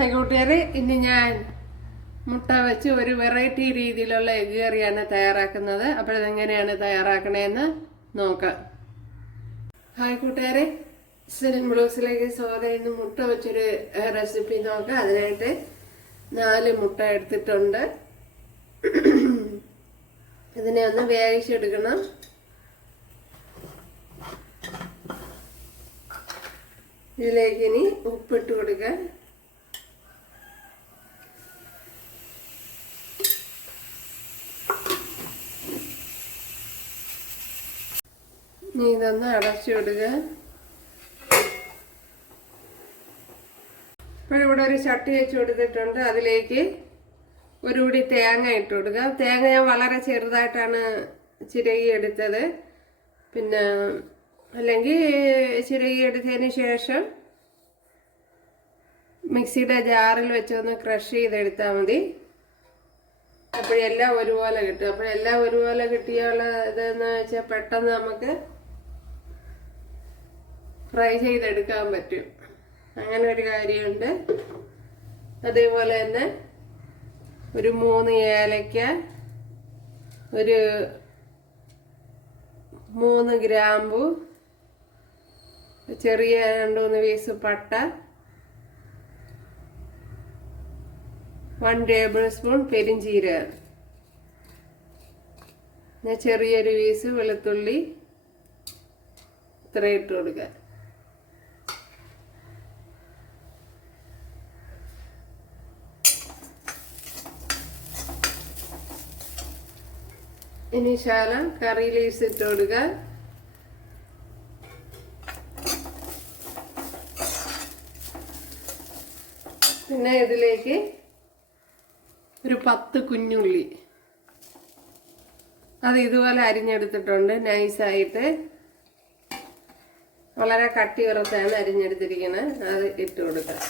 Hi കൂട്ടുകാരെ ഇന്ന് ഞാൻ മുട്ട വെച്ച് ഒരു വെറൈറ്റി രീതിയിലുള്ള എഗ് കറിയാണ് തയ്യാറാക്കുന്നത്. അപ്പോൾ ഇതെങ്ങനെയാണ് തയ്യാറാക്കണേന്ന് നോക്കാം. ഹായ് കൂട്ടുകാരെ സിനിമ ബ്ലൂസിലേക്ക് സോദ ഇന്ന് മുട്ട വെച്ചൊരു റെസിപ്പി നോക്കാം. അതിനായിട്ട് നാല് മുട്ട എടുത്തിട്ടുണ്ട്. ഇതിനെ ഒന്ന് വേവിച്ചെടുക്കണം. ഇതിലേക്ക് ഇനി ഉപ്പിട്ട് കൊടുക്കാം. ഇനി ഇതൊന്ന് അടച്ചു ഇപ്പോൾ ഇവിടെ ഒരു ചട്ടി വെച്ച് കൊടുത്തിട്ടുണ്ട്. അതിലേക്ക് ഒരു കൂടി തേങ്ങ ഇട്ട് കൊടുക്കുക. തേങ്ങ ഞാൻ വളരെ ചെറുതായിട്ടാണ് ചിരകി എടുത്തത്. പിന്നെ അല്ലെങ്കിൽ ചിരകി എടുത്തതിന് ശേഷം മിക്സിയുടെ ജാറിൽ വെച്ചൊന്ന് ക്രഷ് ചെയ്തെടുത്താൽ മതി. അപ്പോഴെല്ലാം ഒരുപോലെ കിട്ടും. അപ്പോഴെല്ലാം ഒരുപോലെ കിട്ടിയുള്ള ഇതെന്ന് വെച്ചാൽ പെട്ടെന്ന് നമുക്ക് ഫ്രൈ ചെയ്തെടുക്കാൻ പറ്റും. അങ്ങനെ ഒരു കാര്യമുണ്ട്. അതേപോലെ തന്നെ ഒരു മൂന്ന് ഏലക്ക ഒരു മൂന്ന് ഗ്രാമ്പു ചെറിയ രണ്ട് മൂന്ന് പീസ് പട്ട വൺ ടേബിൾ സ്പൂൺ പെരിഞ്ചീരകം. ചെറിയൊരു പീസ് വെളുത്തുള്ളി ഇത്ര ഇട്ട് കൊടുക്കുക. ഇനി ശാലം കറി ലീവ്സ് ഇട്ട് കൊടുക്കുക പിന്നെ ഇതിലേക്ക് ഒരു പത്ത് കുഞ്ഞുള്ളി. അത് ഇതുപോലെ അരിഞ്ഞെടുത്തിട്ടുണ്ട്. നൈസായിട്ട്. വളരെ കട്ടി ഉറത്താണ് അരിഞ്ഞെടുത്തിരിക്കുന്നത് അത് ഇട്ട് കൊടുക്കാം.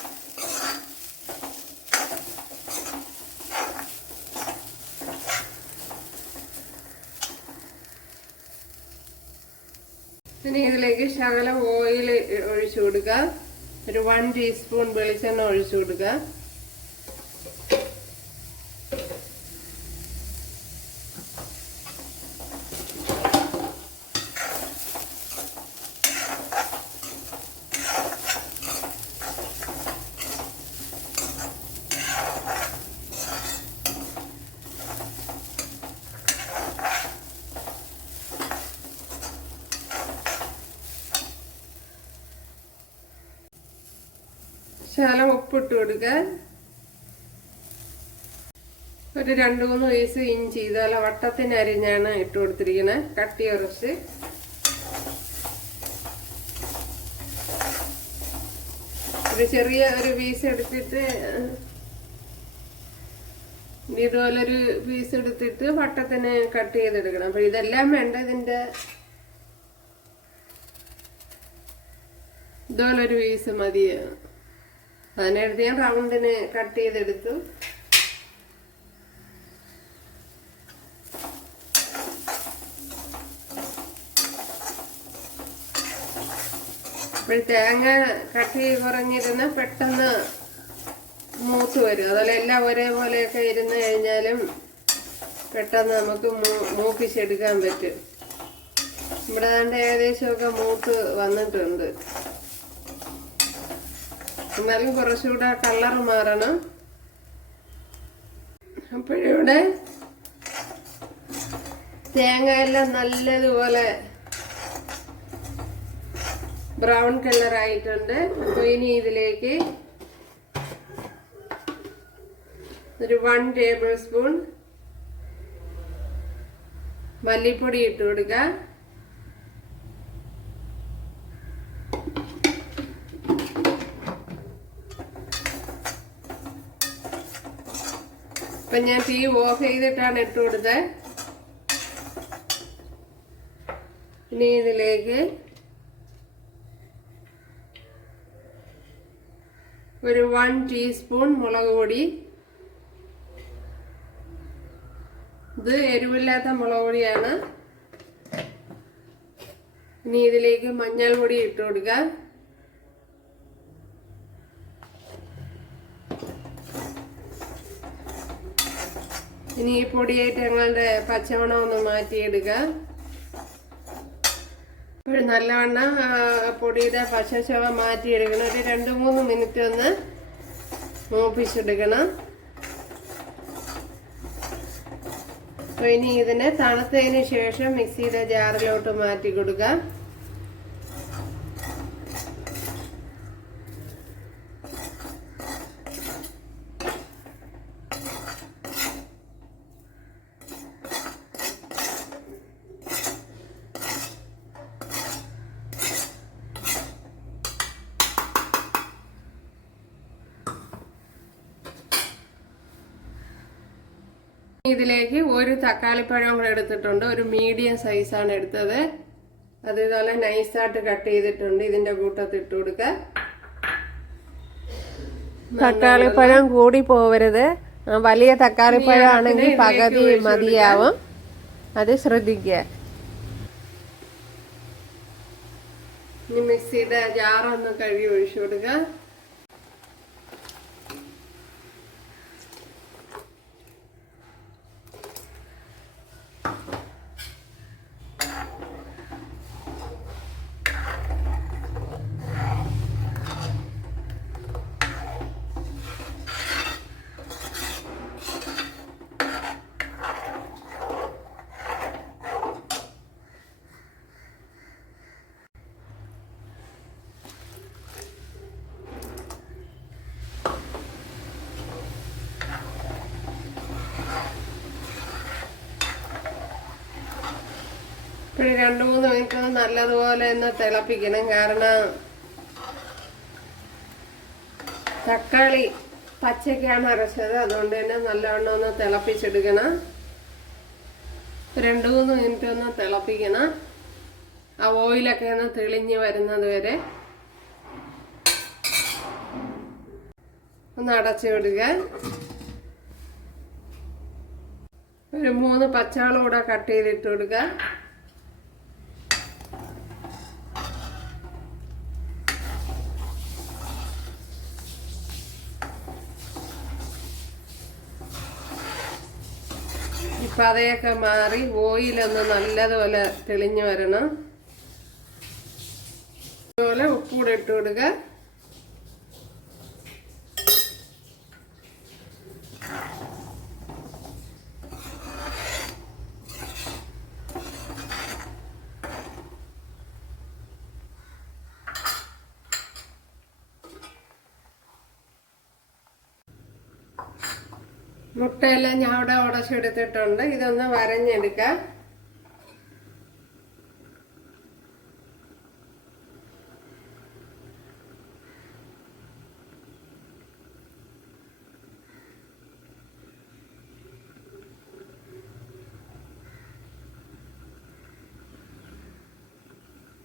ഇനി ഇതിലേക്ക് ശകലം ഓയിൽ ഒഴിച്ചു കൊടുക്കുക. ഒരു വൺ ടീസ്പൂൺ വെളിച്ചെണ്ണ ഒഴിച്ചു കൊടുക്കുക. ശകലം ഉപ്പിട്ട് കൊടുക്കാൻ ഒരു രണ്ട് മൂന്ന് പീസ് ഇഞ്ചി ഇതുപോലെ വട്ടത്തിന് അരിഞ്ഞാണ് ഇട്ട് കൊടുത്തിരിക്കുന്നത് കട്ടി ഉറച്ച് ഒരു ചെറിയ ഒരു പീസ് എടുത്തിട്ട് ഇതുപോലൊരു പീസ് എടുത്തിട്ട് വട്ടത്തിന് കട്ട് ചെയ്തെടുക്കണം. അപ്പൊ ഇതെല്ലാം വേണ്ട ഇതിന്റെ. ഇതുപോലൊരു പീസ് മതിയാണ് അതിനെടുത്ത് ഞാൻ റൗണ്ടിന് കട്ട് ചെയ്തെടുത്തു. അപ്പോൾ തേങ്ങ കട്ടി കുറഞ്ഞിരുന്ന പെട്ടെന്ന് മൂത്ത് വരും. അതുപോലെ എല്ലാം ഒരേപോലെയൊക്കെ ഇരുന്ന് കഴിഞ്ഞാലും പെട്ടെന്ന് നമുക്ക് മൂപ്പിച്ചെടുക്കാൻ പറ്റും. ഇവിടെ ഏകദേശമൊക്കെ മൂത്ത് വന്നിട്ടുണ്ട്. എന്നാലും കുറച്ചുകൂടെ കളർ മാറണം. അപ്പോഴിവിടെ തേങ്ങ എല്ലാം നല്ലതുപോലെ ബ്രൗൺ കളറായിട്ടുണ്ട് അപ്പോൾ ഇനി ഇതിലേക്ക് ഒരു വൺ ടേബിൾ സ്പൂൺ മല്ലിപ്പൊടി ഇട്ട് കൊടുക്കുക അപ്പൊ ഞാൻ തീ ഓഫ് ചെയ്തിട്ടാണ് ഇട്ട് കൊടുത്തത് ഇനി ഇതിലേക്ക് ഒരു വൺ ടീസ്പൂൺ മുളക് പൊടി. ഇത് എരിവില്ലാത്ത മുളക് പൊടിയാണ്. ഇനി ഇതിലേക്ക് മഞ്ഞൾപ്പൊടി പൊടി ഇട്ട് കൊടുക്കുക ഇനി ഈ പൊടിയായിട്ട് ഞങ്ങളുടെ പച്ചവണ ഒന്ന് മാറ്റിയെടുക്കുക ഒരു നല്ലവണ്ണം പൊടിയുടെ പച്ചച്ചവ മാറ്റിയെടുക്കണം. ഒരു രണ്ട് മൂന്ന് മിനിറ്റ് ഒന്ന് മൂപ്പിച്ചെടുക്കണം. അപ്പോൾ ഇനി ഇതിനെ തണുത്തതിന് ശേഷം മിക്സിയുടെ ജാറിലോട്ട് മാറ്റി കൊടുക്കാം. ഇതിലേക്ക് ഒരു തക്കാളിപ്പഴം കൂടെ എടുത്തിട്ടുണ്ട്. ഒരു മീഡിയം സൈസാണ് എടുത്തത്. അത് ഇതുപോലെ നൈസായിട്ട് കട്ട് ചെയ്തിട്ടുണ്ട്. ഇതിന്റെ കൂട്ടത്തിൽ ഇട്ട് കൊടുക്ക. തക്കാളിപ്പഴം കൂടി പോവരുത്. വലിയ തക്കാളിപ്പഴം ആണെങ്കിൽ പകുതി മതിയാവും. അത് ശ്രദ്ധിക്കുക. ഇനി മിക്സിയുടെ ജാറൊന്ന് കഴുകി ഒഴിച്ചു കൊടുക്കുക പിന്നെ രണ്ടു മൂന്ന് മിനിറ്റ് നല്ലതുപോലെ ഒന്ന് തിളപ്പിക്കണം. കാരണം തക്കാളി പച്ചക്കാണ് അരച്ചത്. അതുകൊണ്ട് തന്നെ നല്ലവണ്ണം ഒന്ന് തിളപ്പിച്ചെടുക്കണം. രണ്ട് മൂന്ന് മിനിറ്റ് ഒന്ന് തിളപ്പിക്കണം. ആ ഓയിലൊക്കെ ഒന്ന് തെളിഞ്ഞ് വരുന്നത് വരെ ഒന്ന് അടച്ചു വിടുക. ഒരു മൂന്ന് പച്ചവളം കൂടെ കട്ട് ചെയ്തിട്ട് കൊടുക്കുക. പതയൊക്കെ മാറി ഓയിലൊന്ന് നല്ലതുപോലെ തെളിഞ്ഞു വരണം. അതുപോലെ ഉപ്പ് ഇട്ട് കൊടുക്കുക. മുട്ടയെല്ലാം ഞാൻ അവിടെ ഉടച്ചെടുത്തിട്ടുണ്ട് ഇതൊന്ന് വരഞ്ഞെടുക്കാം.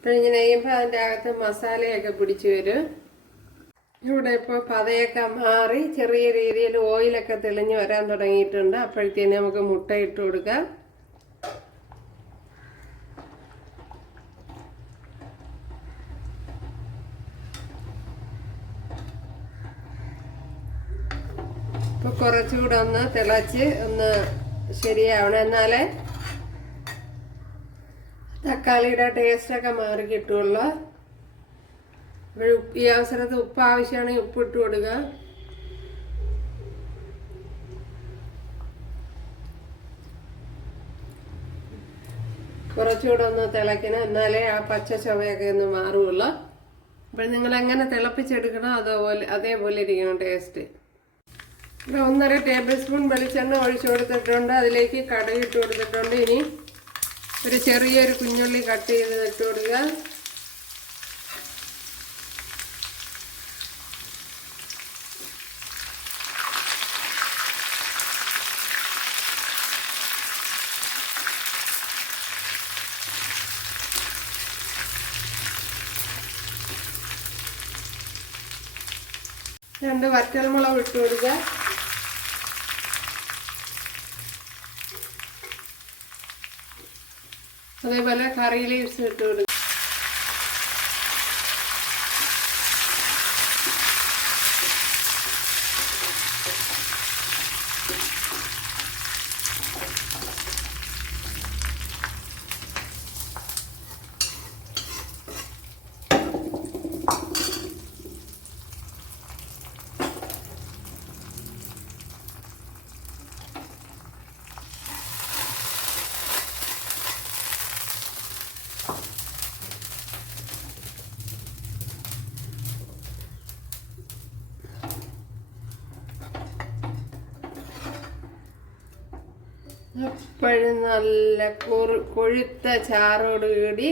ഇങ്ങനെ കഴിയുമ്പോൾ അതിന്റെ അകത്ത് മസാലയൊക്കെ പിടിച്ചു വരും. ഇവിടെ ഇപ്പോൾ പതയൊക്കെ മാറി ചെറിയ രീതിയിൽ ഓയിലൊക്കെ തെളിഞ്ഞ് വരാൻ തുടങ്ങിയിട്ടുണ്ട്. അപ്പോഴത്തേന് നമുക്ക് മുട്ട ഇട്ട് കൊടുക്കാം. ഇപ്പൊ കുറച്ചുകൂടെ ഒന്ന് തിളച്ച് ഒന്ന് ശരിയാവണം. എന്നാലേ തക്കാളിയുടെ ടേസ്റ്റൊക്കെ മാറി കിട്ടുള്ളൂ ഉപ്പ് ഈ അവസരത്ത് ഉപ്പ് ആവശ്യമാണെങ്കിൽ ഉപ്പ് ഇട്ട് കൊടുക്കുക. കുറച്ചുകൂടെ ഒന്ന് തിളയ്ക്കണം. എന്നാലേ ആ പച്ച ചുവയൊക്കെ ഒന്ന് മാറുള്ളൂ അപ്പോൾ നിങ്ങൾ എങ്ങനെ തിളപ്പിച്ചെടുക്കണം അതുപോലെ അതേപോലെ ഇരിക്കണം ടേസ്റ്റ് ഇവിടെ ഒന്നര ടേബിൾ സ്പൂൺ വെളിച്ചെണ്ണ ഒഴിച്ചു കൊടുത്തിട്ടുണ്ട്. അതിലേക്ക് കടുക് കൊടുത്തിട്ടുണ്ട്. ഇനി ഒരു ചെറിയൊരു കുഞ്ഞുള്ളി കട്ട് ചെയ്ത് ഇട്ട് കൊടുക്കുക. രണ്ട് വറ്റൽമുളക് ഇട്ട് കൊടുക്കുക. അതേപോലെ കറി ലീവ്സ് ഇട്ട് അപ്പോഴും നല്ല കൊഴുത്ത ചാറോട് കൂടി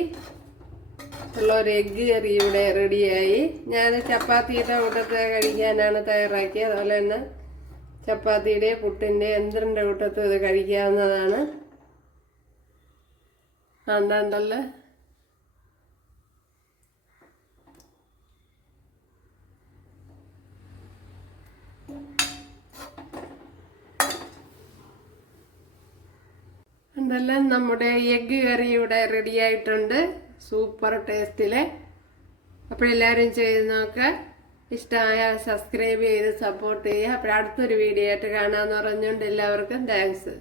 ഉള്ള ഒരു എഗ്ഗ് കറി ഇവിടെ റെഡിയായി ഞാൻ ചപ്പാത്തിയുടെ കൂട്ടത്തെ കഴിക്കാനാണ് തയ്യാറാക്കിയത്. അതുപോലെ തന്നെ ചപ്പാത്തിയുടെ പുട്ടിന്റെ എന്തിന്റെ കൂട്ടത്തും ഇത് കഴിക്കാവുന്നതാണ്. കണ്ടല്ലോ എന്തെല്ലാം നമ്മുടെ എഗ്ഗ് കറി ഇവിടെ റെഡി ആയിട്ടുണ്ട് സൂപ്പർ ടേസ്റ്റിലെ അപ്പോഴെല്ലാവരും ചെയ്ത് നോക്കുക ഇഷ്ടമായ സബ്സ്ക്രൈബ് ചെയ്ത് സപ്പോർട്ട് ചെയ്യുക. അപ്പോൾ അടുത്തൊരു വീഡിയോ ആയിട്ട് കാണാമെന്ന് പറഞ്ഞുകൊണ്ട് എല്ലാവർക്കും താങ്ക്സ്